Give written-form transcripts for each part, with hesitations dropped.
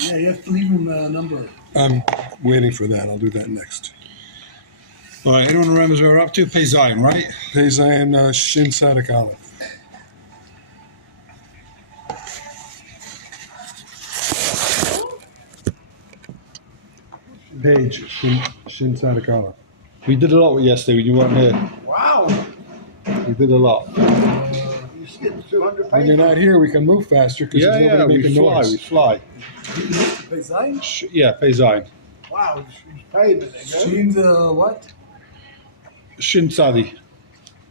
Yeah, you have to leave him a number. I'm waiting for that. I'll do that next. All right, anyone remembers where we're up to? Pei Zayin, right? Pei Zayin Shin Tzadik Aleph. Page Shin Tzadik Aleph. We did a lot yesterday when you weren't here. Wow. We did a lot. You skipped 200 pages. When you're not here, we can move faster because there's nobody we making fly, noise. we fly. Pei Zayin? Pei Zayin. Wow, she's paid it. Shin what? Shin Tzadi.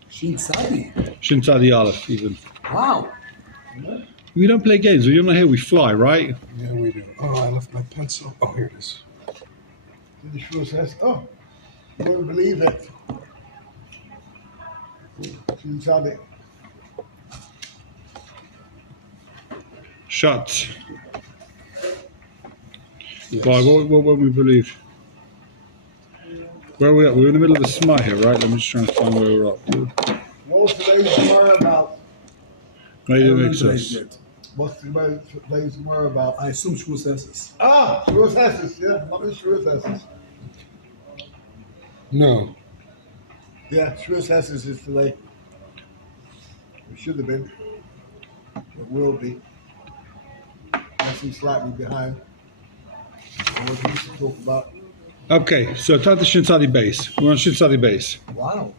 Shin Tzadi. Shin Tzadi Aleph, even. Wow. We don't play games. When you're not here, we fly, right? Yeah, we do. Oh, I left my pencil. Oh, here it is. The shul says, oh, you wouldn't believe it. Shin Tzadik. Shots. Yes. Why? What would we believe? Where are we at? We're in the middle of a smart here, right? I'm just trying to find where we're up to. What's today's tomorrow about? Maybe I it don't makes know sense. What's today's tomorrow about? I assume Shul says Ah, Shul Sesses. Yeah, not the Shul Sesses. No. Yeah, Shul Sesses is today. It should have been. It will be. I see slightly behind. What we used to talk about. Okay, so Tata Shin Tzadi base. We're on Shin Tzadi base. Wow.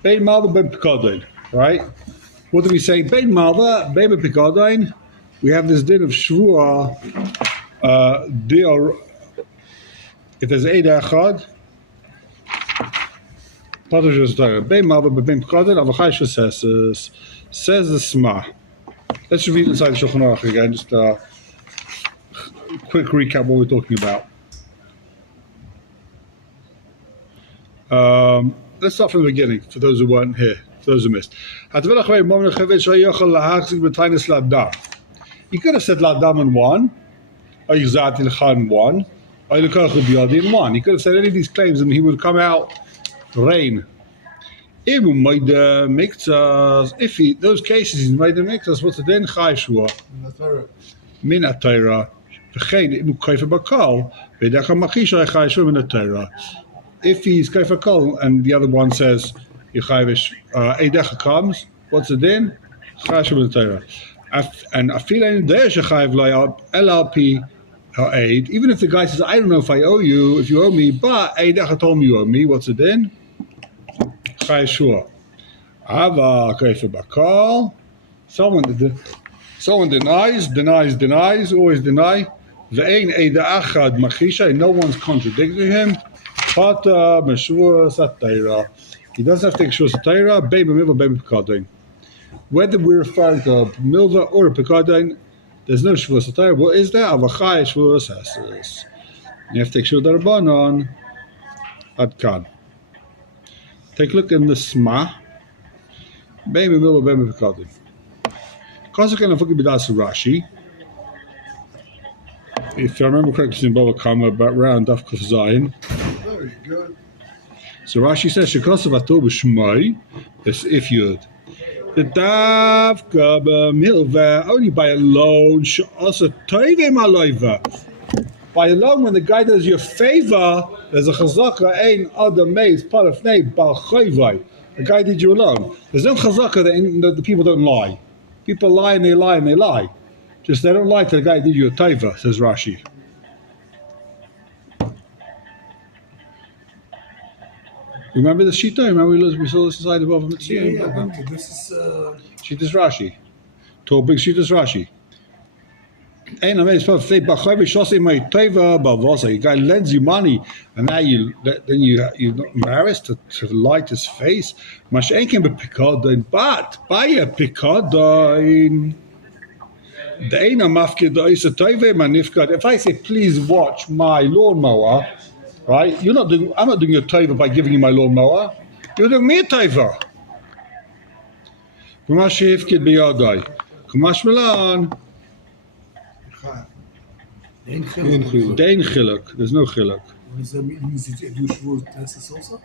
Bein Malva Ben Pekadoin, right? What do we say? Bein Malva Ben Pekadoin. We have this din of Shvua. If there's Eida Echad, Bein Malva Ben Pekadoin. Avachai says the Sma. Let's read inside the Shulchan Aruch again. Just quick recap what we're talking about. Let's start from the beginning, for those who weren't here, for those who missed. You could have said Ladam in one, or Yizat in one, or Yilkach Biyadi in one. He could have said any of these claims and he would come out rain. If those cases he made the mixers, what's the then Chayshua? Min Atayra. If he's Kaifa Kol and the other one says Eidecha comes, what's it then? And I feel in there LLP aid, even if the guy says, I don't know if I owe you, if you owe me, but Eidecha told me you owe me, what's it then? Chayshua. Ava Kaifa Bakal. Someone denies, always deny. Ve'ein Eida Achad Machisha, no one's contradicting him. Pata Meshua Satira. He doesn't have to take Shua Satira, Baby Milva, Baby Pekadin. Whether we're referring to Milva or Pekadin, there's no Shua Satira. What is there? Avachai Shua Sassis. You have to take Shua Darabanon. Adkan. Take a look in the Sma. Baby Milva, Baby Pekadin. Kosakan Afuki Bidas Rashi. If I remember correctly, it's in Baba Kama about round Daf Kuf Zayin. Very good. So Rashi says, "Shekosav ato b'shmai." That's if yud. The davka b'milva only by a loan. Also toivim aloiva. By a loan, when the guy does you a favor, there's a chazaka ein adam meis parafnei bal chayvai. The guy did you a loan. There's no chazaka that the people don't lie. People lie and they lie and they lie. Just they don't lie to the guy who did you a taiva, says Rashi. Remember the Shita? Remember we saw this inside the Bava Mitzvah? Yeah. This is... Shita's Rashi. To big Shita's Rashi. A guy lends you money and now you're embarrassed to light his face. But buy a picadine. If I say, please watch my lawnmower, right? I'm not doing you a taiva by giving you my lawnmower. You're doing me a taiva. Dein chiluk. There's no chiluk. What does that mean? Means you do Shavuot tests also?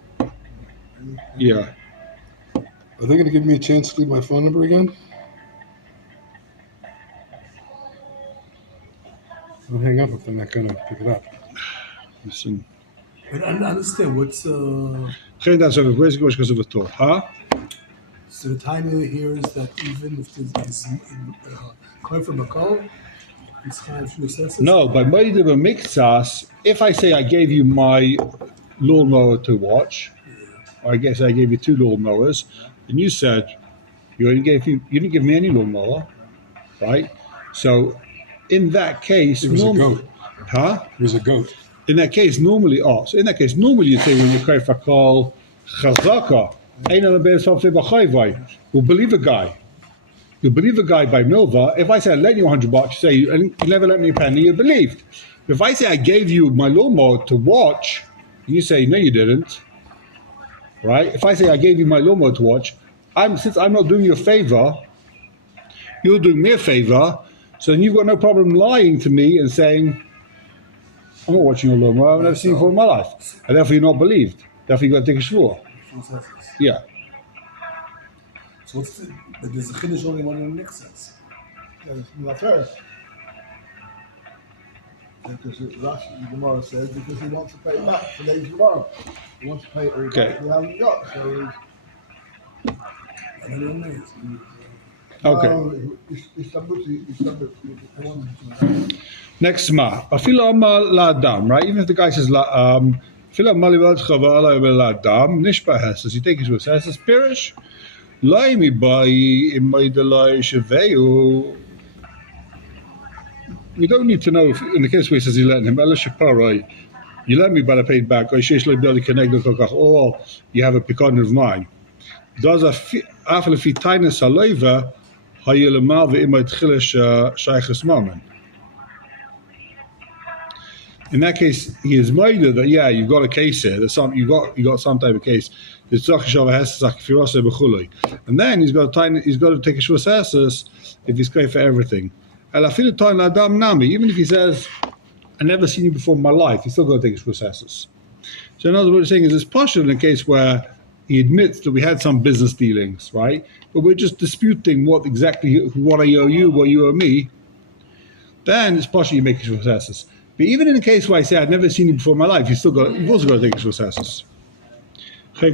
Yeah. Are they going to give me a chance to leave my phone number again? Don't hang up if they're not going to pick it up. Listen. But I don't understand what's Geen dat zo basically was because of the talk, huh? so the time here is that even if there's coming from a call, it's kind of assessors. No, by Maida Mixas, if I say I gave you my lawnmower to watch, or I guess I gave you 2 lawnmowers, and you said you didn't give me any lawnmower, right? So in that case, It was a goat. Huh? It was a goat. In that case, normally you say when you cry for call chazaka, ain't on the base of we'll believe a guy. You believe a guy by Milva. If I say I lent you $100, you say you never lent me a penny, you believed. If I say I gave you my lawnmower to watch, you say no, you didn't. Right? If I say I gave you my lawnmower to watch, since I'm not doing you a favor, you're doing me a favor, so then you've got no problem lying to me and saying, I'm not watching your lawnmower, I've never seen it before in my life. And therefore you're not believed. Therefore you've got to take a shvur. Yeah. So but there's a Kiddush only one in the Nixons. It's not fair. Because Rashi, the Gemara says, because he wants to pay back for today's Gemara. He wants to pay everybody Okay. who hasn't got. So I don't know. Okay. Next ma. Afila la adam, right? Even if the guy says la Afila malivat chavala la adam, nishba has. You take it to a says pirish. Lai mi bai imaydalai sheveu. We don't need to know if, in the case where he says he let him, Ela Shaparai, you let me, but I paid back, or you have a picon of mine. Does a after if he tightness a leva, how you lemal the image chilish shaykhs moment. In that case, he is made that you've got a case here. There's some you got some type of case. And then he's got to take a shvus if he's great for everything. Even if he says, I never seen you before in my life, he's still got to take his processes. So in other words, what he's saying is it's partial in a case where he admits that we had some business dealings, right? But we're just disputing what I owe you, what you owe me. Then it's partial you make his processes. But even in a case where I say I've never seen you before in my life, you've also got to take his processes. So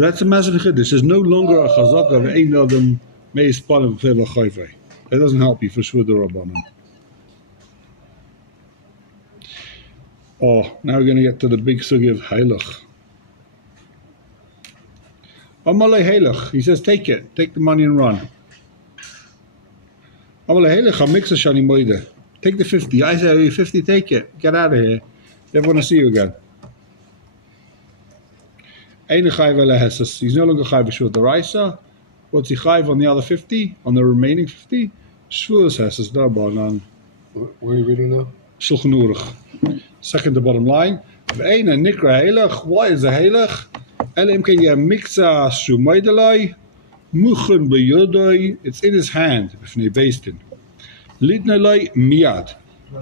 that's a massive chiddush. There's no longer a chazaka of ein adam meis panim v'feva chayvei. That doesn't help you for Toen Rabani. Oh, now we're going to get to the big sugi of heilig. Amalei heilig. He says, take it. Take the money and run. Amalei heilig hamixa shani moide. Take the 50. I say, oh, you 50, take it. Get out of here. Never want to see you again. He's no longer chayv b'shvur deraisa. What's he chayv on the other 50? On the remaining 50? Shvur's hesses darbanan. Where are you reading now? Shulchan Aruch. Second to bottom line. Ve'ena nikra heilig. Why is it heilig? Elim ken ye mikza shumaidelai. Muchen b'yodai. It's in his hand. B'fnei beistin. Litnelai miyad.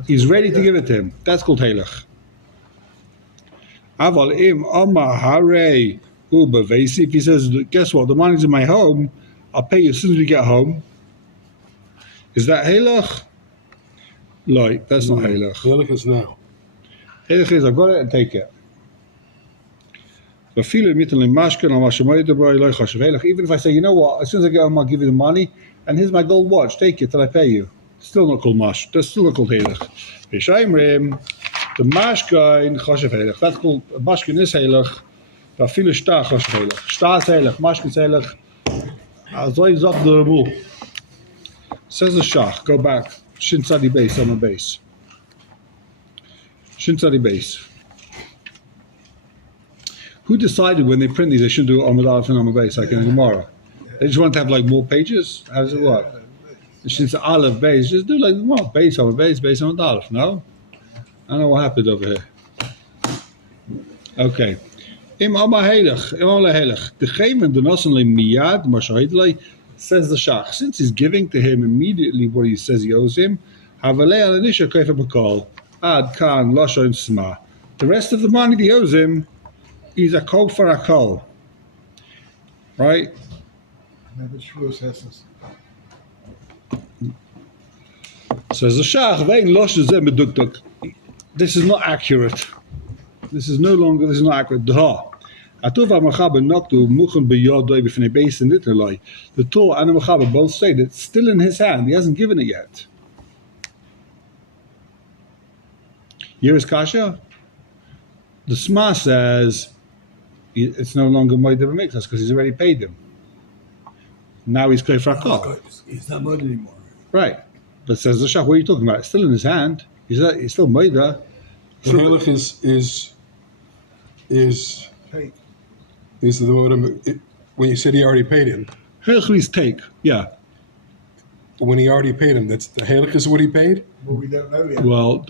He's ready to give it to him. That's called heilig. Aval im amma hare ubevesi. If he says, guess what? The money's in my home. I'll pay you as soon as we get home. Is that heilig? Like, that's not heilig. Heilig is now. Heilig is I've got it and take it. Even if I say, you know what? As soon as I get home, I'll give you the money. And here's my gold watch. Take it till I pay you. Still not called mash. That's still not called heilig. The mashkein chashav heilig. That's called mashkein is heilig. The viele sta chashav heilig. Sta is heilig. Mashkein is heilig. Azoi zat the rule. Says the shach. Go back. Shin tzadi base on the base. Shin tzadi base. Who decided when they print these they shouldn't do Amud Aleph and Amud Beis like in the Gemara? They just want to have like more pages. How does it work? Since Aleph base, just do like more base Amud Beis, base Amud Aleph. No. I don't know what happened over here. Okay. Im Amma Heilig. Im Amma Heilig. The Chayman Donasanle Miyad Mashahidlai says the Shach. Since he's giving to him immediately what he says he owes him, Havalei Alanisha Kaifa Bakal. Ad Khan Lashon Sma. The rest of the money he owes him is a kol for a kol. Right? Never Shvus Hesses. Says the Shach, this is not accurate. This is not accurate. The Torah and the Mechaber both say that it's still in his hand. He hasn't given it yet. Here is Kasha. The Sma says it's no longer Moed B'Miktas because he's already paid him. Now he's Kofar. He's not mud anymore. Right. But says the Shach, what are you talking about? It's still in his hand. He's still Moed. The Halach is the word when you said he already paid him. Halach is take. Yeah. When he already paid him, that's the Halach is what he paid? Well, we don't know yet. Well,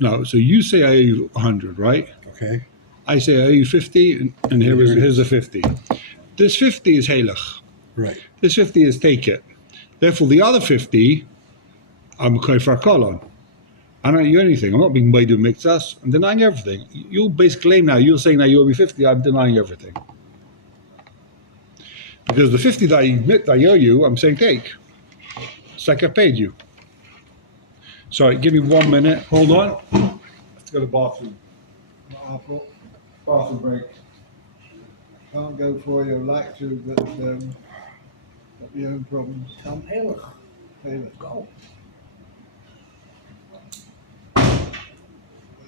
no. So you say I owe you 100, right? Okay. I say I owe you 50, and here's a 50. This 50 is Halach. Right. This 50 is take it. Therefore, the other 50, I'm Kofar Kolon. I don't owe you anything. I'm not being made to mix us. I'm denying everything. You'll basically claim now, you're saying now you owe me 50, I'm denying everything. Because the 50 that I admit I owe you, I'm saying take. It's like I paid you. Sorry, give me 1 minute. Hold on. Let's go to the bathroom. Not our fault. Bathroom break. Can't go for you, like to, but got your own problems. Tom Haley. Taylor. Go.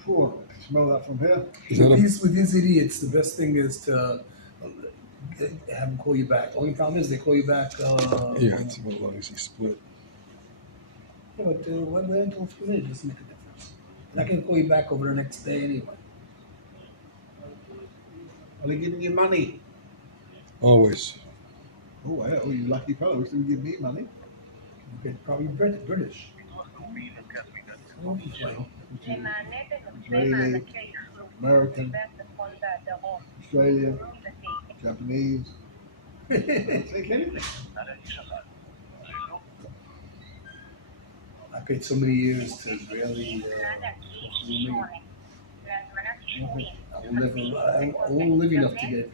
Four. Smell that from here. Is that With these idiots, the best thing is to have them call you back. Only problem is they call you back. yeah, it's about as long as he split. Yeah, but when we're until 3 minutes, it doesn't make a difference. And I can call you back over the next day anyway. Are they giving you money? Always. Oh, you lucky fellow. Wish they would give me money. Okay, probably British. Israeli, American, Australian, Japanese. I'll take anything. I paid so many years to Israeli. I won't live enough to get it.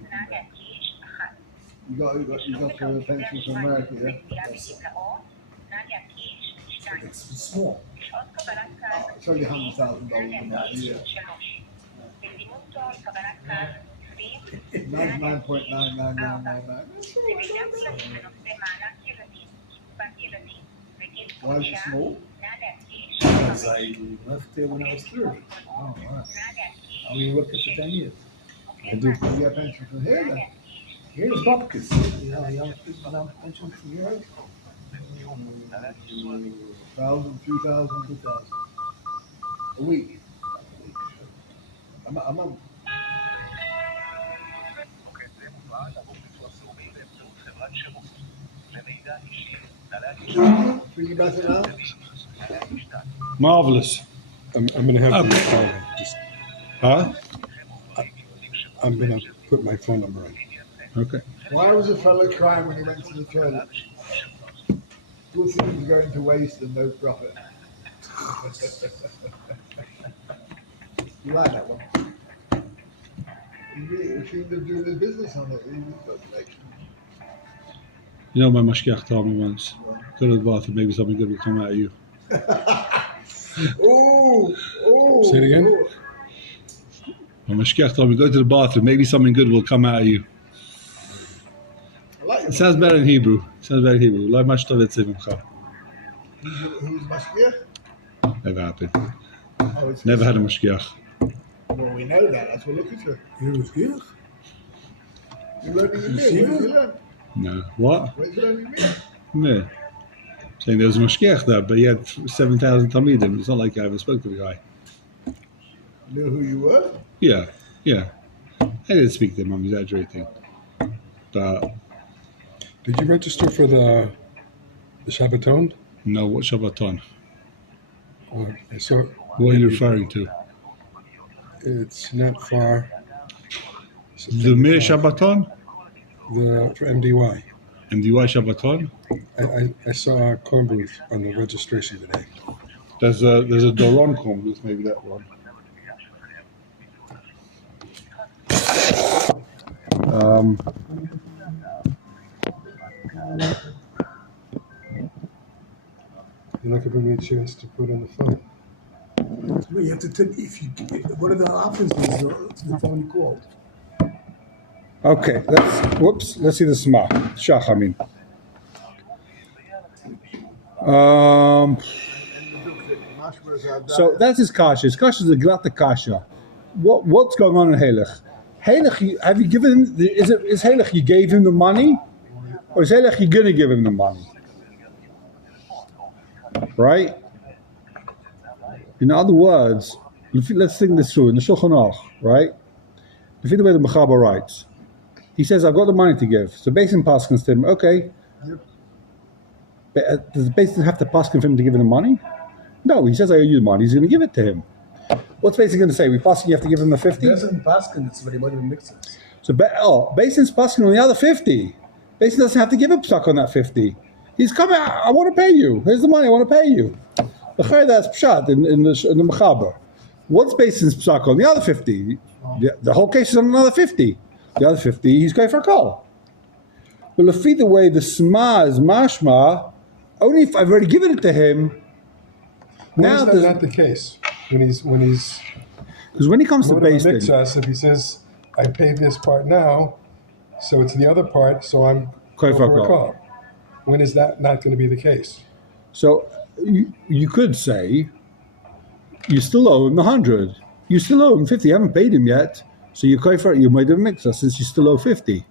You got a pension from America, yeah? Yes, it's small. It's only $100,000 a year. 99.99999. Why is it small? Because I left there when I was 30. Oh, wow. I only worked there for 10 years. I do. You get a pension from here then? Here's Bobkus. You know, the young pension from here. 1,000, 2,000, 2,000. A week. A month. Feeling better now? Marvelous. I'm going to have to call him. Huh? I'm going to put my phone number in. Okay. Why was a fellow crying when he went to the toilet? Good things are going to waste and no profit. You like that one? You seem to do the business on it. You know, my mashgiach told me once, go to the bathroom, maybe something good will come out of you. Oh, Say it again? My mashgiach told me, go to the bathroom, maybe something good will come out of you. I like It sounds better in Hebrew. Lo mash tov etziv imcha. Who's Mashgiach? Never happened. Oh, it's Never had a mashgiach. Well, we know that. That's what look at you. Here was good. You're learning in You here. see Where did that? you learn? No. What? Where did you learn in here? No. Saying there was a mashgiach there, but he had 7,000 talmidim. It's not like I ever spoke to the guy. You knew who you were? Yeah. I didn't speak to him, I'm exaggerating. But Did you register for the Shabbaton? no, what Shabbaton? Or I saw What are you referring to? it's not far. The Mir Shabbaton? For MDY. MDY Shabbaton? I saw a corn booth on the registration today. There's a Doron corn booth, maybe that one. You're not giving me a chance to put in the phone. You have to one of the options is the phone you called. Okay, let's see the Sma. Shach, I mean. So that's his kasha. His kasha is a glatte kasha. What's going on in Halech? Halech, have you given him? Is Halech you gave him the money, or is Halech you gonna give him the money? Right. In other words, let's think this through in the Shulchan Aruch, right? The way the Mechaber writes, he says, "I've got the money to give." So Basin paskins to him, okay. Does the Basin have to paskin for him to give him the money? No, he says, "I owe you the money." He's going to give it to him. What's Basin going to say? We paskin, you have to give him the 50. He doesn't paskin. It's very much mixes. So Basin's paskin on the other 50. Basin doesn't have to give a psak on that 50. He's coming. I want to pay you. Here's the money. I want to pay you. The chay that's pshat in the Mechaber. What's Basin's psak on the other 50? The whole case is on another 50. The other 50, he's going for a call. But the way the Sma is mashma, only if I've already given it to him. Now that's not the case. When he's because when he comes to Beis Din, if he says, "I paid this part now," so it's the other part, so I'm going for a call. When is that not going to be the case? So you could say you still owe him 100. You still owe him 50. You haven't paid him yet. So you might have mixed us since you still owe 50.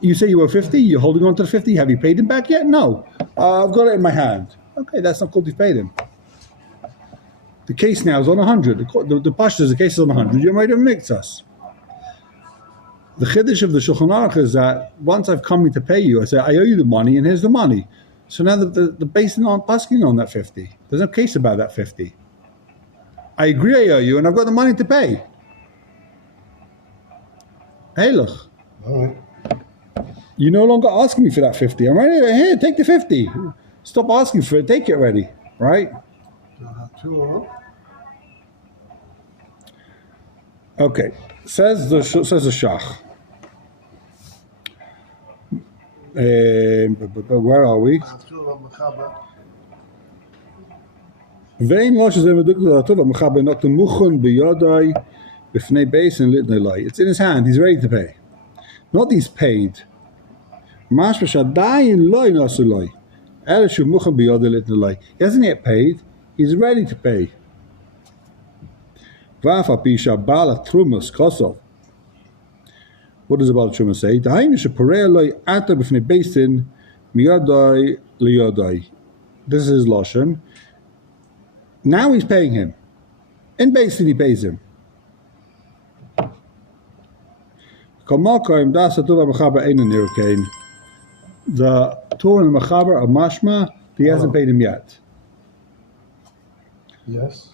You say you owe 50. You're holding on to the 50. Have you paid him back yet? No. I've got it in my hand. Okay, that's not called you've paid him. The case now is on 100. The Pasha is the case is on 100. You might have mixed us. The chiddush of the Shulchan Aruch is that once I've come in to pay you, I say I owe you the money, and here's the money. So now the basin aren't pasking on that 50. There's no case about that 50. I agree I owe you, and I've got the money to pay. Halach. All right. You're no longer asking me for that 50. I'm ready. Here, take the 50. Stop asking for it. Take it already. Right? Okay. Says the Shach. Where are we? It's in his hand. He's ready to pay. Not he's paid. He hasn't yet paid. He's ready to pay. What does the Baal Truma say? This is his lashon. Now he's paying him. In Beis Din he pays him. The Torah and the Mechaber of Mashma, he hasn't paid him yet. Yes.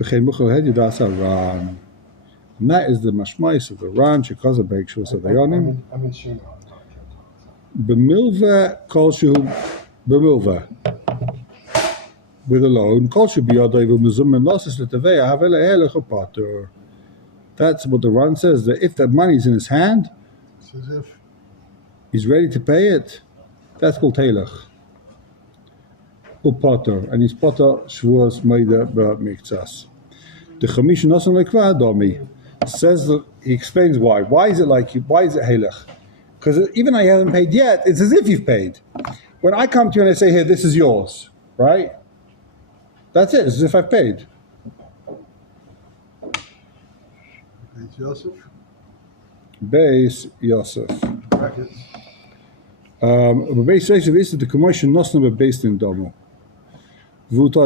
And that is the mashmais of the Ran, Shekaza Beik Shus of Dayanim. I'm in Shema. B'milva kolshu b'milva. With a loan, kolshu b'yadai v'muzum and losses l'tavei havela elech patur. That's what the Ran says, that if that money is in his hand, it's as if he's ready to pay it. That's called Telech. Upater, and his potter shvuas meida b'miktsas. The Chamish Nasan Lekva Domi says that he explains why. Why is it like you? Why is it Halech? Because even though you haven't paid yet, it's as if you've paid. When I come to you and I say, "Here, this is yours," right? That's it. It's as if I've paid. it's Joseph. Beis Yosef. Brackets. Beis Yosef is the commotion Nasan Beis Din Domo. Okay,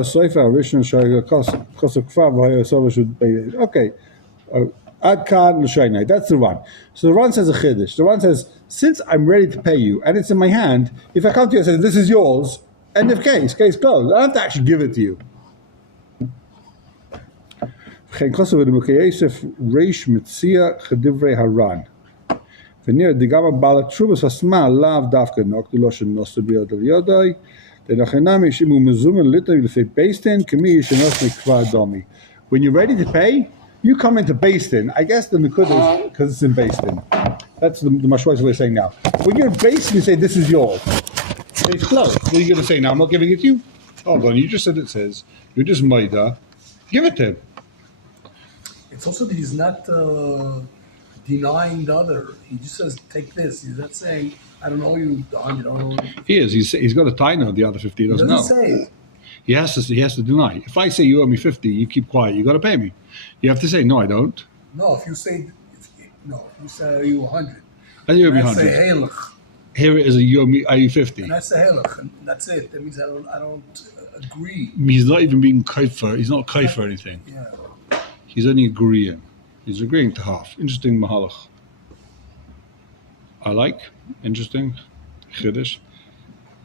that's the Ran. So the Ran says a chiddush. The Ran says, since I'm ready to pay you and it's in my hand, if I come to you and say, this is yours, end of case closed. I don't have to actually give it to you. When you're ready to pay, you come into Beis Din. I guess the Nikud is because it's in Beis Din. That's the Mashwai's way of saying now. When you're in Beis Din, you say, this is yours. Case closed. What are you going to say now? I'm not giving it to you? Hold on, you just said it says. You're just Maida. Give it to him. It's also that he's not denying the other. He just says, take this. He's not saying, I don't owe you the 100. I don't owe you. He is. He's got a tie now. The other 50 He doesn't doesn't know. say it. He has to deny. If I say you owe me 50, you keep quiet. You got to pay me. You have to say no, I don't. No, if you say, if you say, I owe you 100. And you owe me And I 100. say, Halach. Here it is. You owe you 50. And I say, Halach. And that's it. That means I don't agree. He's not even being kaifer. He's not kaifer or anything. Yeah. He's only agreeing. He's agreeing to half. Interesting mahalach. I like. Interesting. Chiddush.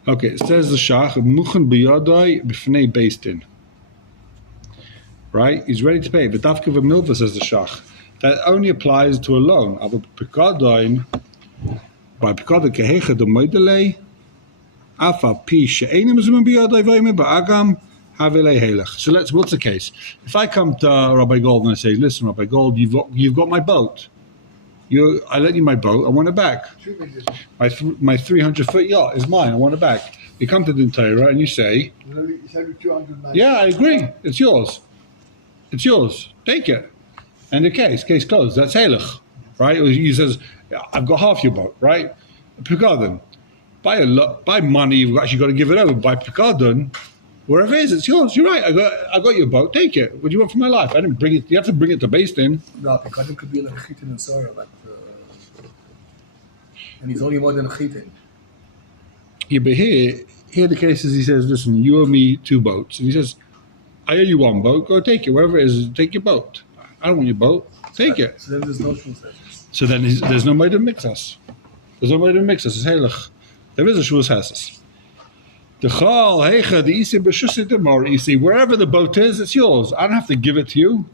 Okay, it says the shach, Muchen biyadai b'fnei beistin. Right? He's ready to pay. But dafka v'milva, says the shach. That only applies to a loan. Aber pikadain, by pikadain kehecha d'moidelei, afa pi she'enim zumen biyadai v'ayim ba'agam, havilei helech. So what's the case? If I come to Rabbi Gold and I say, listen, Rabbi Gold, you've got my boat. I let you my boat. I want it back. My 300-foot yacht is mine. I want it back. You come to the Torah and you say, yeah, I agree. It's yours. It's yours. Take it. And the case closed. That's halach, right? He says, I've got half your boat, right? Pikadon. By money, you've actually got to give it over. By Pikadon, wherever it is, it's yours. You're right. I got your boat. Take it. What do you want for my life? I didn't bring it. You have to bring it to Beis Din. No, Pikadon could be like chitin and sorrow, and he's only more than a chitin. Yeah, but here the case is he says, listen, you owe me 2 boats. And he says, I owe you 1 boat. Go take it. Wherever it is, take your boat. I don't want your boat. Take it. So then there's no shul sessions. So then there's no way to mix us. There's no way to mix us. It's heilig. There is a shul sessions. The chal heicha the isi b'shusi demar isi. Wherever the boat is, it's yours. I don't have to give it to you.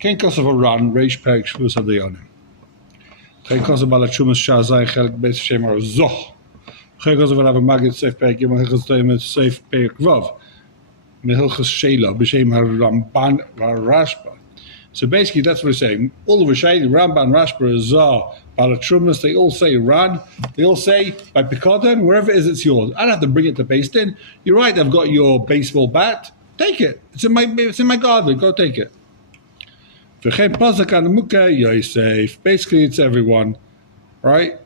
Kein kos of a run. Reish perek shvus adayonim. Geen kos of balachumas shazai chelik beis shemar zoch. Geen kos of a magid seif perek yom hechas toim seif perek vav. Mehilchas shela b'shem haramban harashba. So basically, that's what we're saying. All of Rishayin, Ramban, Rashba, Zah, Balatrumas, they all say Ran. They all say by Pikadon, wherever it is, it's yours. I don't have to bring it to Beis Din. You're right. I've got your baseball bat. Take it. It's in my garden. Go take it. Basically, it's everyone, right?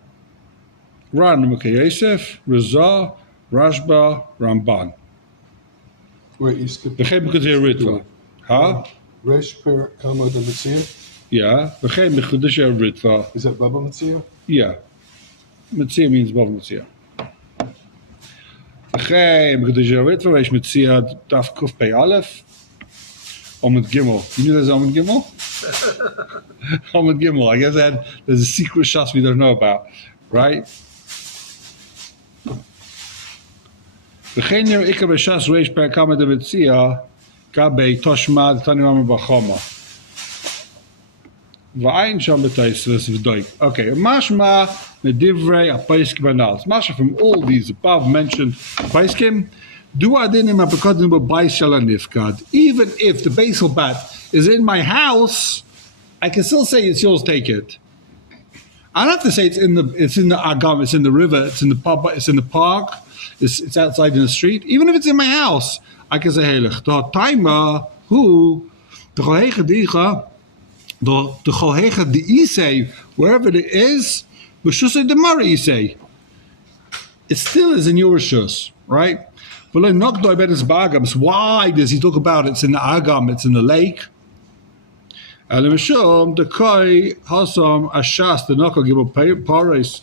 Ran Muka Yosef, Razah, Rashba, Ramban. Wait, you skipped. Huh? Resh per Kama the Metzia? Yeah. Is that Baba Metzia? Yeah. Metzia means Baba Metzia. Metzia Daf Kuf Pei Aleph. Omid Gimel. You knew there's Omid Gimel? Omid Gimel. I guess there's a secret shas we don't know about. Right? V'chein ikar b'shas reish per Kama the Metzia Gabe Toshma Tani Rama Bachoma. V'ayin sham b'taisves v'doik. Okay, mashma medivrei apaiskim banal. It's mashma from all these above mentioned apaiskim. Do adinim apikodim b'bayis shalanifkad. Even if the basal bat is in my house, I can still say it's yours. Take it. I don't have to say it's in the agam, it's in the river, it's in the pub, it's in the park, it's outside in the street. Even if it's in my house, I can say heilig. The timer who the chohega dicha, the chohega diisei, wherever it is, b'shusay demara isei. It still is in your shus, right? But like nokdoi bedes ba'agam. Why does he talk about it's in the agam? It's in the lake. Alemishum the koi hasam ashas the nokol gibel paris.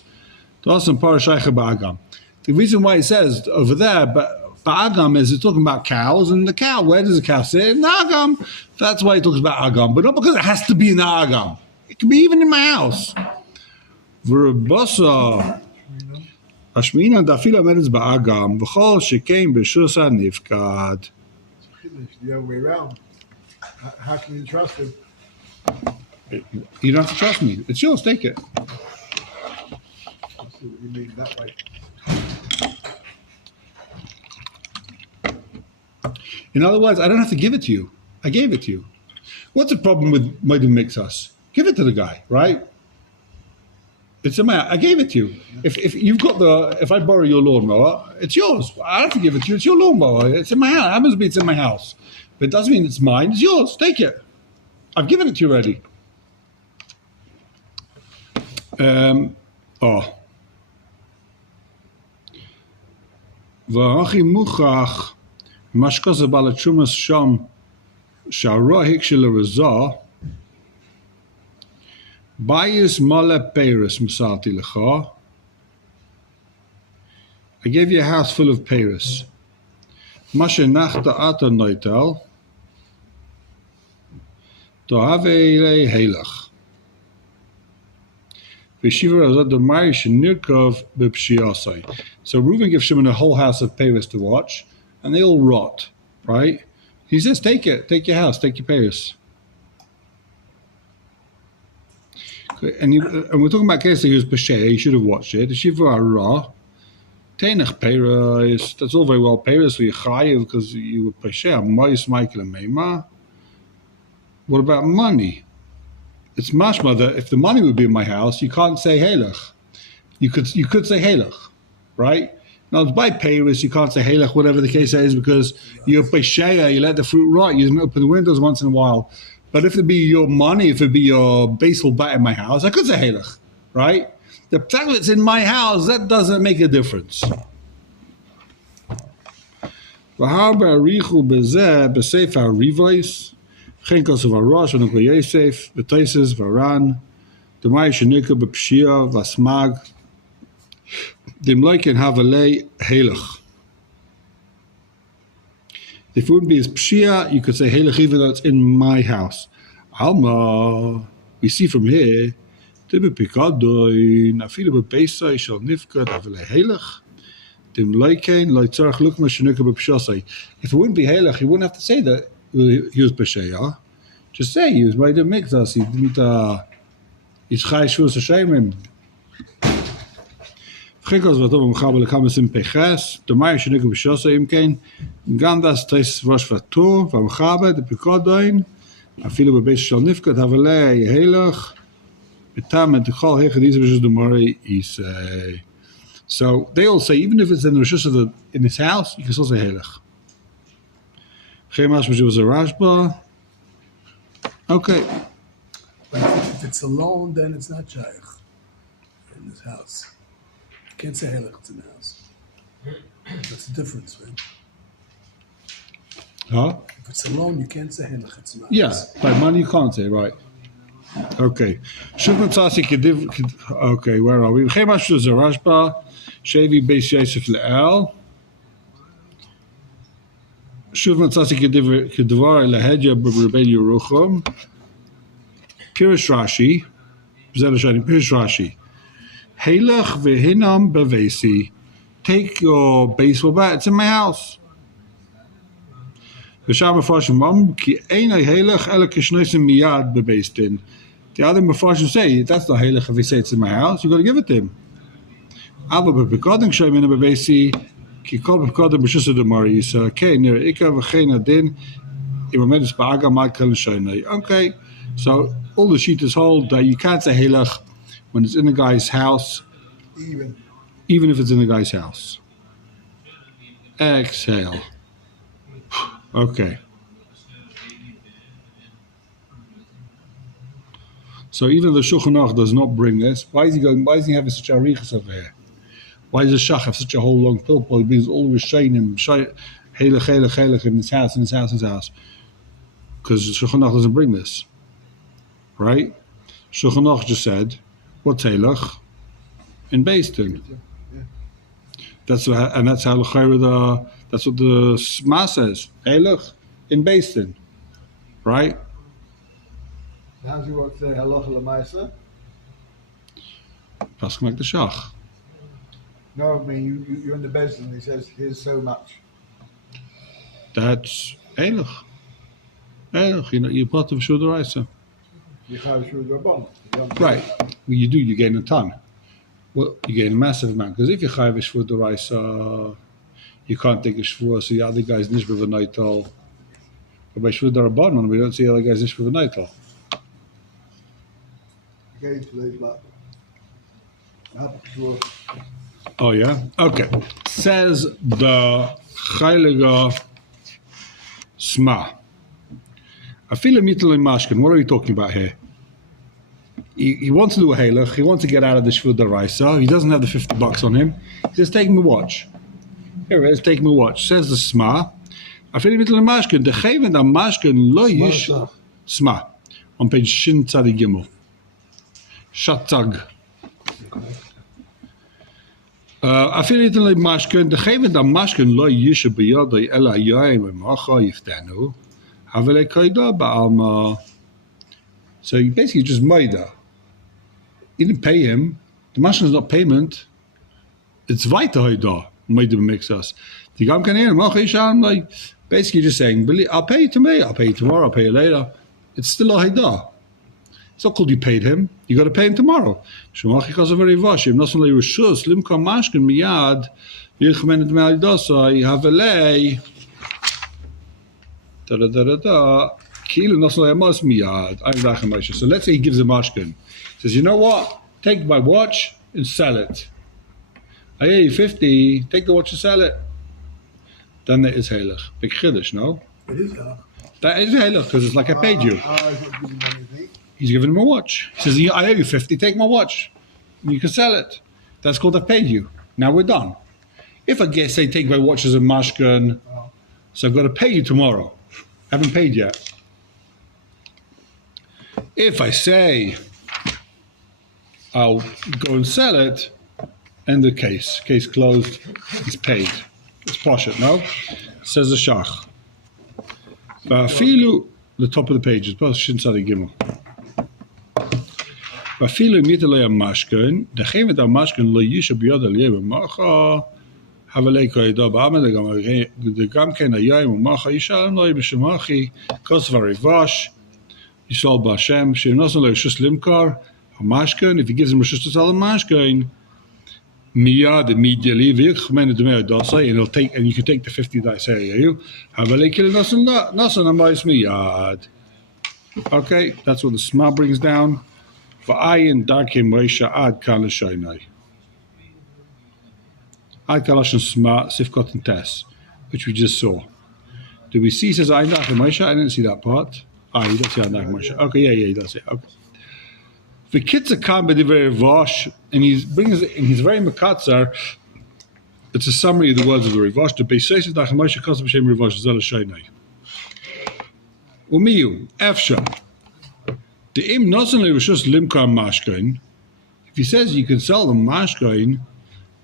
The hasam parashaycha ba'agam. The reason why he says over there, but Agam is it's talking about cows, and the cow, where does the cow sit? In the Agam. That's why he talks about Agam, but not because it has to be in the Agam. It can be even in my house. V'rabasa Hashmina dafila meres ba'agam v'chol shekein b'shusa nifkad. The other way around. How can you trust him? You don't have to trust me. It's yours. Take it. Let's see what you mean that way. In other words, I don't have to give it to you. I gave it to you. What's the problem with Moedim Mixas? Give it to the guy, right? It's in my. I gave it to you. If you've got if I borrow your lawnmower, it's yours. I have to give it to you. It's your lawnmower. It's in my house. It happens to be it's in my house, but it doesn't mean it's mine. It's yours. Take it. I've given it to you already. והכי מוכח, מה שכתוב בעל התשומס שם, שהרוהק של הרזע, בייס מלא פרס מסרתי לך. I gave you a house full of Paris. מה שנחת אתה נויטל, תאהב אלי הילך. So Reuben gives Shimon a whole house of Paris to watch, and they all rot, right? He says, take it, take your house, take your Paris. And we're talking about Kesey who's Peshe, he should have watched it. That's all very well Paris for your chayiv because you were Peshe, Mois, Michael, and Meima. What about money? It's mashma that if the money would be in my house, you can't say halach. You could say halach, right? Now it's by Paris, you can't say halach, whatever the case is, because you're pesheya, you let the fruit rot, you open the windows once in a while. But if it be your money, if it be your baseball bat in my house, I could say halach, right? The fact that it's in my house, that doesn't make a difference. Geen kans of Arosh, van Onkel Yosef, Betaises, Varan, de Maya Shenika, Bepshia, Vasmag, Dim Laiken Havalei, Heilig. If it wouldn't be as Pshia, you could say Heilig even though it's in my house. Alma, we see from here, Tibe Pikadoi, Nafila Bepesa, Shal Nifka, Havalei Heilig. Dim Laiken, Laitzarach Lukma Shenika Bepshia. If it wouldn't be Heilig, you wouldn't have to say that. He was Pesheya. Just say he was by the Mikdas. He didn't. He's Chai Shus Hashemin. Chikos v'tov v'mchabel l'kamesim peches. The Maya shenik b'shosa imkein. Gandas teis rosh v'tor v'mchabel the pikodoin. Afilu b'beis shal nifkat havelei yehelach. B'tam and t'chol hechad izah v'shus d'mori yisei. So they all say even if it's in the rishus of in his house, you can still say helach. Chemash was a rashba. Okay. But if it's alone, then it's not shaykh in his house. You can't say helach, it's in the house. That's the difference, man. Huh? If it's alone, you can't say helach, it's not. Yeah, by money you can't say, right. Okay. Okay, where are we? Chemash was a rashba. Shevi beis Yosef le'el. שוב מצאתי כדבר להדיה ברבי ירוחם. פירש רש"י, זה לשני, פירש רש"י. הילך והינם בביסי. Take your baseball bat, it's in my house. ושם מפרשים אמרו, כי אין הילך אלא כשניים מיד בבייס דין. The other מפרשים say, that's not הילך if he say it's in my house, you got to give it to him. אבל בפקודם כשהם בבייסי, כי כל בפקודם בשוס הדמרי יסר, כן, נראה איקה וכן הדין, אם עומד באגה מייקל שייני. Okay, so all the sheeters hold that you can't say hilach when it's in a guy's house, even if it's in the guy's house. Exhale. Okay. So even the Shulchan Aruch does not bring this. Why is he having such a arichas over here? Why does the Shach have such a whole long pilpul? It means all the Rishonim, Heilig, in his house, Because Shulchan Aruch doesn't bring this. Right? Shulchan Aruch just said, what's Heilig? In Beis Din. That's how that's what the Sma says. Heilig in Beis Din. Right? How do you want to say halacha l'maisa? Pasuk like the Shach. No, I mean you're in the beis and he says here's so much. That's Heilig. Heilig, you're part of Shul D'Oraisa. You have Shul Rabani. Right. Well, you do. You gain a ton. Well, you gain a massive amount because if you have a Shul D'Oraisa, you can't take a Shvur. So the other guys nishba v'naital. But by Shul D'Rabbanan, we don't see the other guys nishba v'naital. Oh, yeah? Okay. Says the Heilige Sma. Afila Mitel and Mashkin. What are we talking about here? He wants to do a halach. He wants to get out of the Shvud Daraisa. He doesn't have the $50 on him. He says, take me watch. Here it is, take me watch. Says the Sma. Afila Mitel and Mashkin. The Chaven da Mashkin lo yish Sma. On page Shin Tzadi Gimel. Shatzag. Afila Mitel and Mashkin. The Chaven da Mashkin lo yish b'yadai ela yoyim v'macha yiftanu. Havele koida ba'alma. So he basically just made that. He didn't pay him. The mashkin is not payment. It's weiter hoida. Made him makes us. The gam can hear him. Like basically just saying, I'll pay you today. I'll pay you tomorrow. I'll pay you later. It's still a hoida. It's not called you paid him. You got to pay him tomorrow. Shemachi because of very vashim. Not only rishus limka mashkin miyad. Yilchmenet me'alidasai havelei. Da da da da da. So let's say he gives a mashkin. He says, you know what? Take my watch and sell it. I owe you 50. Take the watch and sell it. Then it is heilig. Big chiddush, no? It is heilig. That is heilig because it's like I paid you. He's giving him a watch. He says, I owe you 50. Take my watch. And you can sell it. That's called I paid you. Now we're done. If I guess say take my watch as a mashkin, so I've got to pay you tomorrow. I haven't paid yet. If I say I'll go and sell it, end the case. Case closed. He's paid. It's poshut, no? Says the shach. Vafilu, the top of the page. It's Shin Tzadi Gimel. Vafilu mitalei mashkin. Degene dat mashkin lo yisha biyad al yevim macha. Havelei koyda ba'amad the gam ken ayayim macha yishalem lo yibishemachi kos varivash. Yisrael B'Hashem, She'nosan L'Rishus Limkar, HaMashkin, if he gives him Rishus to sell a Mashkin, Miyad immediately, V'yikchmen D'mei Adasai, and he'll take, and you can take the 50 that I say, you Havelei Kil Nosan Amayis Miyad. Okay, that's what the Sma brings down. V'ayin Darkim Reisha Ad Kan L'Shaynai. Ad Kan L'Shayn Sma, Sifkot and Tes, which we just saw. Do we see, he says, Ayin Darkim Reisha? I didn't see that part. He does see Anak Moshe. Okay, yeah, he does it. Okay. The kids are come by the very Vosh, and he's very Makatzar. It's a summary of the words of the Rivosh. The Beisais of Anak Moshe Kosam Shem Rivosh Zel Shaynai. Umiyu Efsha. The Im Nosanle Rishus Limkar Mashkain. If he says you can sell the Mashkain,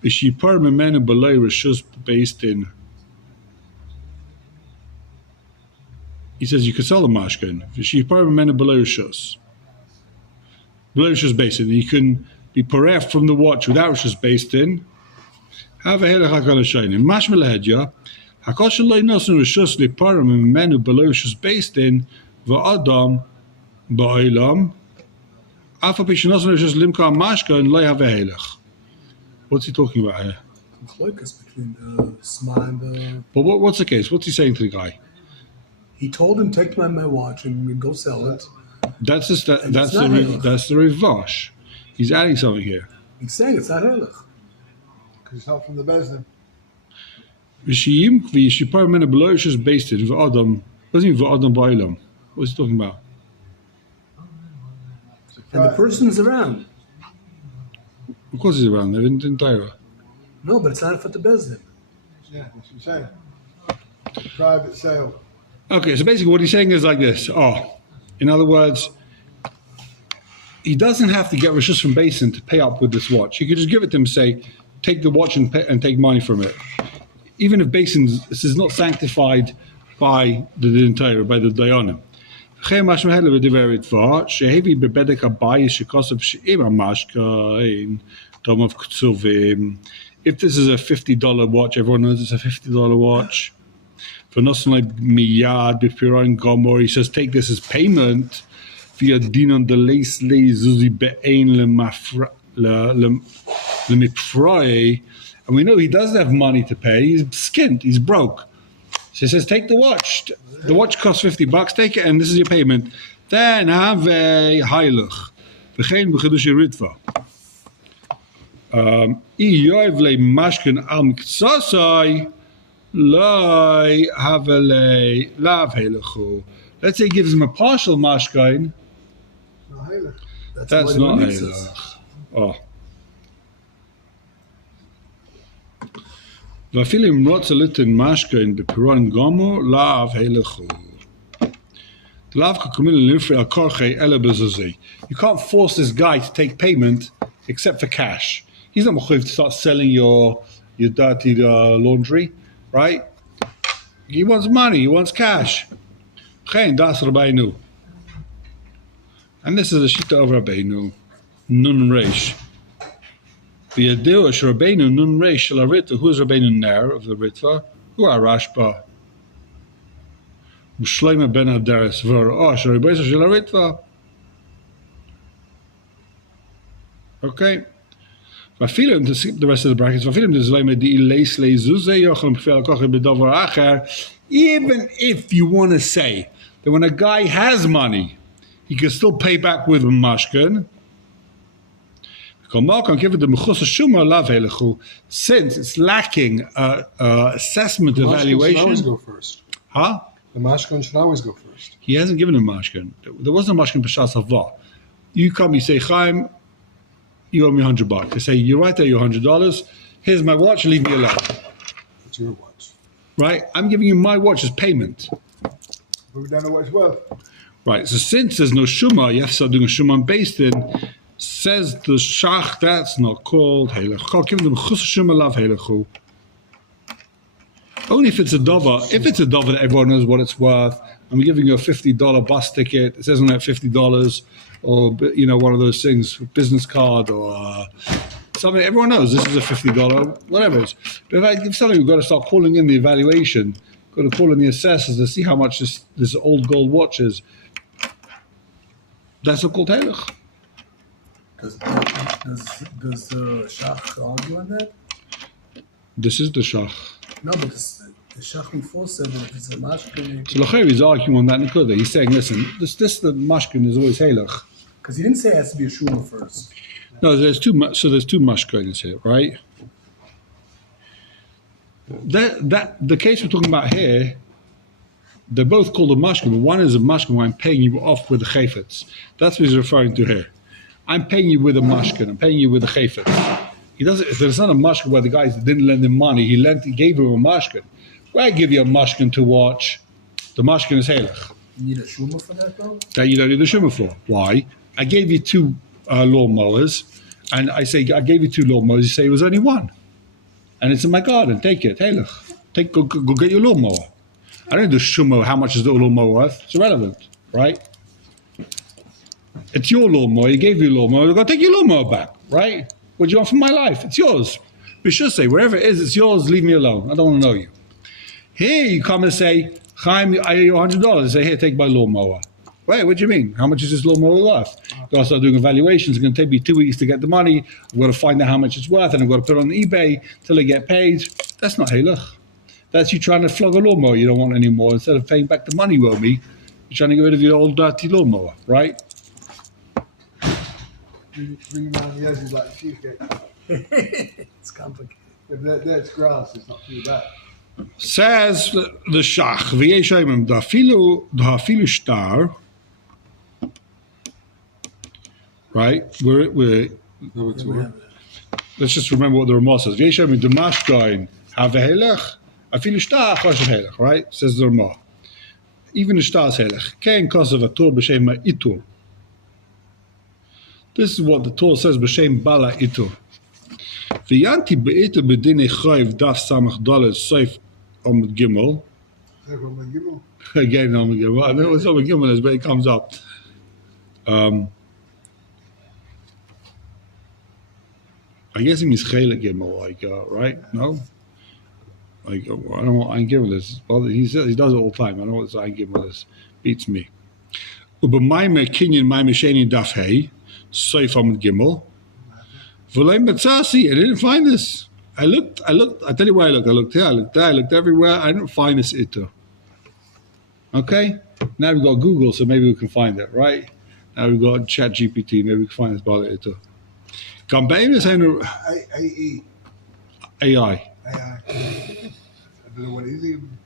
Bishipar Memena Balay Rishus based in. He says you could sell the mashkin. Below Rishus based in. You can be paref from the watch without Rishus based in. Have a helach hakal shaynim. Mashma lahedya. Hakosh loy nosen Rishus liparim menu below Rishus based in. Va'adam ba'olam. Afa pishnosen Rishus limka mashkin loy have a helach. What's he talking about here? It's like us between the Sma and the... But what's the case? What's he saying to the guy? He told him, take my watch and go sell it. That's the Rivash. He's adding something here. He's saying it's not heilig. Because it's help from the Bezdin. V'shiyim v'yishipar mena beloyshus based in v'adam. What does he mean v'adam ba'ilam? What's he talking about? And the person is around. Of course he's around. They're in Torah. No, but it's not for the Bezdin. Yeah, that's what I'm saying. Private sale. Okay, so basically what he's saying is like this. In other words, he doesn't have to get Rishus from Basin to pay up with this watch. He could just give it to him and say, take the watch and take money from it. Even if Basin, this is not sanctified by the entire, by the Dayanim. If this is a $50 watch, everyone knows it's a $50 watch. For Nosanai Miyad, Bipiran Gomor, he says, take this as payment via Dinon de Leis Zuzi Be'ain Lemipfroy. And we know he doesn't have money to pay. He's skint, he's broke. So he says, take the watch. The watch costs $50, take it, and this is your payment. Then have a heilig. Begin b'chidush ritva. Yoiv le mashkin al miktsasai lai havele lav helechu. Let's say he gives him a partial mashkin. No, Halach. That's not Halach. Oh. Vafilim rotzalitin mashkin bepiron gomo lav helechu. You can't force this guy to take payment except for cash. He's not mechuyev to start selling your dirty laundry, right? He wants money. He wants cash. Das Rabbeinu. And this is a shita of Rabbeinu. Nun reish. V'yadeu ash Rabbeinu nun reish shel haritva. Who is Rabbeinu Ner of the Ritva? Who are Rashba? Shlomo ben Adaris v'Rosh Rabbeinu shel haritva. Okay. Vafilim, to skip the rest of the brackets, vafilim to zlayme di ileis leizuze yochel b'fel koche b'davar acher. Even if you want to say that when a guy has money, he can still pay back with a mashkin. Since it's lacking assessment evaluation. Should always go first. Huh? The mashkin should always go first. He hasn't given a mashkin. There wasn't a mashkin b'shas havah. You come, you say, Chaim, you owe me $100. I say, you're right there, you're $100. Here's my watch, leave me alone. It's your watch. Right? I'm giving you my watch as payment. But we don't know what it's worth. Right, so since there's no Shuma, you have to start doing a Shuma based in, says the Shach, that's not called Halach. Give them Chus Shuma Lav Halachu. Only if it's a Dover. If it's a Dover that everyone knows what it's worth, I'm giving you a $50 bus ticket, it says on that $50, or, one of those things, business card, or something, everyone knows this is a $50, whatever it is. But if I give something, we've got to start calling in the evaluation, got to call in the assessors to see how much this old gold watch is. That's not called Halach. Does the Shach argue on that? This is the Shach. No, but the Shach before said that if it's a mashkin. So Lachev is arguing on that Nikuda. He's saying, listen, this the mashkin is always Halach. Because he didn't say it has to be a shuma first. No, there's two mashkins here, right? The case we're talking about here, they're both called a mashkin, but one is a mashkin where I'm paying you off with the chayfetz. That's what he's referring to here. I'm paying you with a mashkin. I'm paying you with a chayfetz. There's not a mashkin where the guy didn't lend him money. He gave him a mashkin. Where I give you a mashkin to watch, the mashkin is halach. You need a shuma for that though? That you don't need a shuma for. Why? I gave you two lawnmowers, and I say I gave you two lawnmowers. You say it was only one, and it's in my garden. Take it, halach. Go get your lawnmower. I don't do shuma. How much is the lawnmower worth? It's irrelevant, right? It's your lawnmower. You gave you a lawnmower. I've got to take your lawnmower back, right? What do you want from my life? It's yours. We should say, wherever it is, it's yours. Leave me alone. I don't want to know you. Here you come and say, Chaim, I owe you $100. I say, here, take my lawnmower. Wait, what do you mean? How much is this lawnmower worth? I've got to start doing evaluations. It's going to take me 2 weeks to get the money. I've got to find out how much it's worth, and I've got to put it on eBay till I get paid. That's not halach. That's you trying to flog a lawnmower you don't want anymore. Instead of paying back the money you owe me, you're trying to get rid of your old dirty lawnmower, right? Bring around the edges like a cheesecake. It's complicated. If that's grass, it's not too bad. Says the Shach, v'yeshayim dafilu shtar, right? Let's just remember what the Ramah says. V'yeshayim damashkain havehelech, afilu shtar choshev helech, right? Says the Ramah. Even the shtar is helech. Kein kosav ator b'shem itur. This is what the Torah says, b'shem bala itur. V'yanti be'itur b'dinei chayv daf samach dalet seif Omid Gimel. Again, Omid Gimel. I don't know what Omid Gimel is, but it comes up. I guess it means Chelik Gimel, right? No? I don't know what Ein Gimel is. Well, he says he does it all the time. I don't know what this Ein Gimel is. Beats me. U'b'mayme kinyin mayme sheni daf hei, seif Omid Gimel. V'lei metzasi, I didn't find this. I looked, I tell you where I looked. I looked here, I looked there, I looked everywhere. I didn't find this itur. Okay? Now we've got Google, so maybe we can find it, right? Now we've got ChatGPT, maybe we can find this bala itur. Gambein is een AE. AI. AI. I don't know what it is even.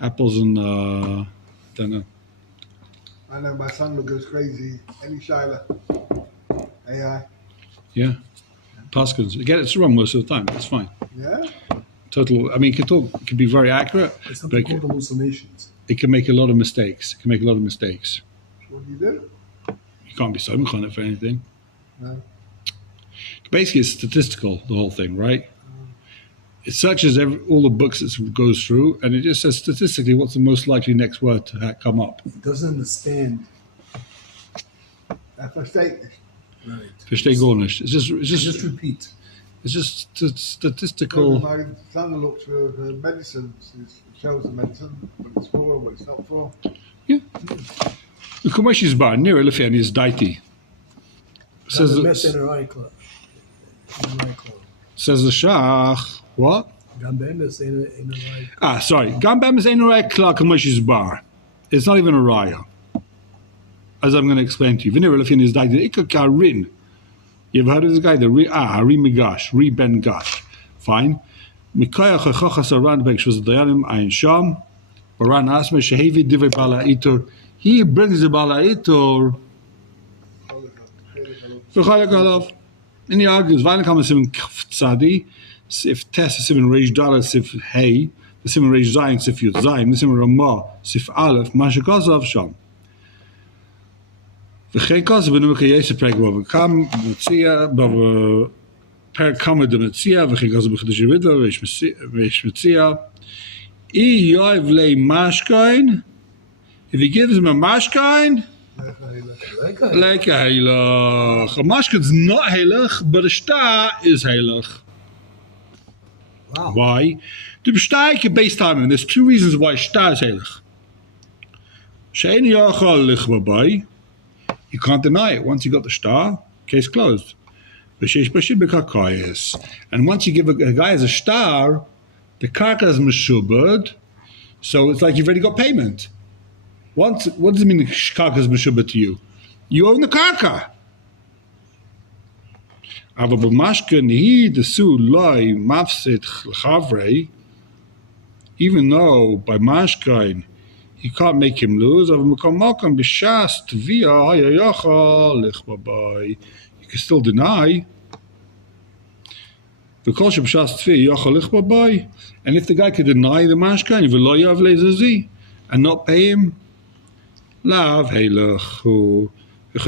Apples and don't know. I know my son goes crazy. Any Shiloh. AI. Yeah. Paskins. Again, it's wrong most of the time. That's fine. Yeah? Total. I mean, it can be very accurate, It's but something called hallucinations. it can make a lot of mistakes. It can make a lot of mistakes. What do you do? You can't be so on it for anything. No. Basically, it's statistical, the whole thing, right? It searches all the books it goes through, and it just says statistically what's the most likely next word to come up. It doesn't understand. That's a mistake. Right. Verstehe gar nicht. It's Just just repeat. it's just statistical. My son looks for the medicines. It shows the medicine, what it's for, what it's not for. Come is bar near Elephant is daiti. Says the mess in her eye club. Says the Shach. What? Gambemis in her eye. Sorry. Gambam is ein raya klar come is bar. It's not even a raya. As I'm going to explain to you. Near Elephant is daiti. Ikakarin. You've heard of this guy? The Ri Migash, Ri Ben Gash. Fine. Mikaya Chachas Aran Bek was the Dayanim Ayin Sham. Baran Asma Shehevi Divrei Bala Itor. He brings the Bala Itor. V'chalek alav. And he argues, Vayna Kama Simen Tzadi, Sif Tes, Simen Reish Dala, Sif Hey, the Simen Reish Zayin, Sif Yud Zayin, the Simen Ramah, Sif Aleph, Mashakazav Sham. V'chein Kazav B'nu Mekayese Preg Bava Kam, Metzia, Bava Per Kama De Metzia, V'chein Kazav B'chedesh Yevidva, Reish Metzia. I Yoiv Le Mashkain, if he gives him a Mashkain, like a heilig. A mashkin is not heilig, but a star is heilig. Wow. Why? The bestaike base time, and there's two reasons why star is heilig. She'eni yachal lichbabai. You can't deny it. Once you got the star, case closed. And once you give a guy as a star, the karka is meshubad, so it's like you've already got payment. What does it mean karka is meshubad to you? You own the karka. Aber b'mashkin he desu loy mafsid chavrei. Even though by mashkin he can't make him lose, aber mekamakam b'shas tvia hayayachal lichbabai. You can still deny. Because b'shas tvia yachal lichbabai, and if the guy could deny the mashkin, v'lo yav lezazi, and not pay him, lav heilechu. So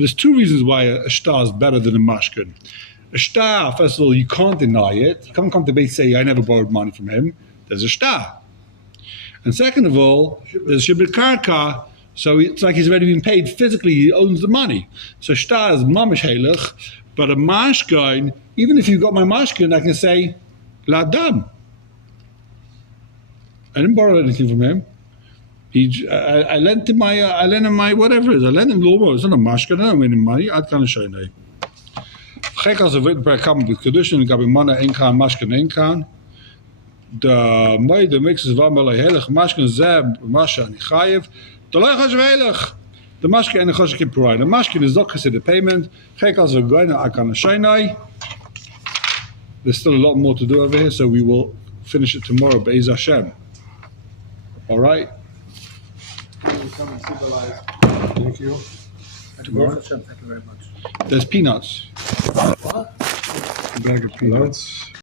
there's two reasons why a star is better than a mashkin. A star, first of all, you can't deny it. You can't come to beit and say, I never borrowed money from him. There's a star. And second of all, there's shibir karka, so it's like he's already been paid physically, he owns the money. So star is mamish heilig, but a mashkin, even if you got my mashkin, I can say, la dam. I didn't borrow anything from him. I lent him my whatever it is. I lent him lobo. It's not a mashka. I don't win him money. I can't show you. Gek als wit per kam met kedushin. Ik heb een mannen één kan mashka één kan. De mix is wel maar heilig mashka zeb masha en chayev. De leg is heilig. De mashka en de gas ik provide. De mashka is not considered payment. Gek als we gaan naar kan show. There's still a lot more to do over here, so we will finish it tomorrow. Be'ez Hashem. All right. Becoming civilized. Thank you. Thank you very much. There's peanuts. What? A bag of peanuts.